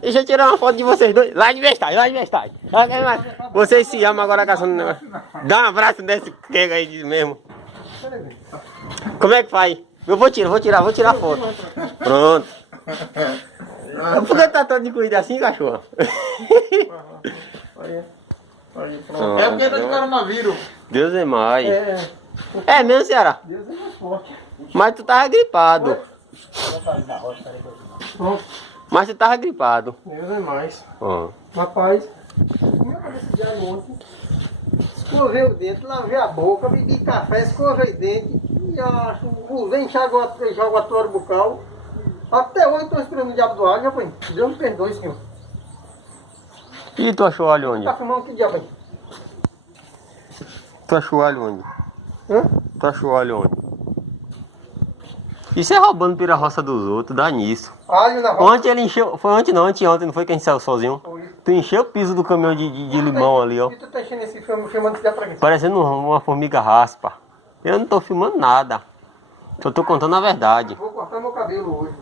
Deixa eu tirar uma foto de vocês dois. Lá de Vestagem, lá de Vestagem. Vocês se amam agora caçando negócio. Dá um abraço desse quega aí mesmo. Como é que faz? Eu vou tirar a foto. Pronto. Por que tá todo de cuidar assim, cachorro? Olha, pronto. É porque tá de coronavírus. Deus é mais. É mesmo, Ceará? Deus é mais forte. Mas tu tava gripado. Pronto. Mas tu tava gripado. Deus é mais. Ó. Rapaz, comi uma cabeça de alho ontem. Escovei o dente, lavei a boca, bebi café, escovei o dente. E usei enxaguei a toalha bucal. Até hoje estou esperando o diabo do alho, rapaz. Deus me perdoe, senhor. E tu achou alho onde? Tá filmando que diabo aí? Tu achou alho onde? Hã? Tu achou alho onde? Isso é roubando pela roça dos outros, dá nisso. Alho na roça. Ontem ele encheu, foi ontem não, ontem não foi que a gente saiu sozinho. Tu encheu o piso do caminhão de limão ali, ó. E tu tá enchendo esse filme, filmando esse pra quê? Parecendo uma formiga raspa. Eu não tô filmando nada. Só tô contando a verdade. Vou cortar meu cabelo hoje.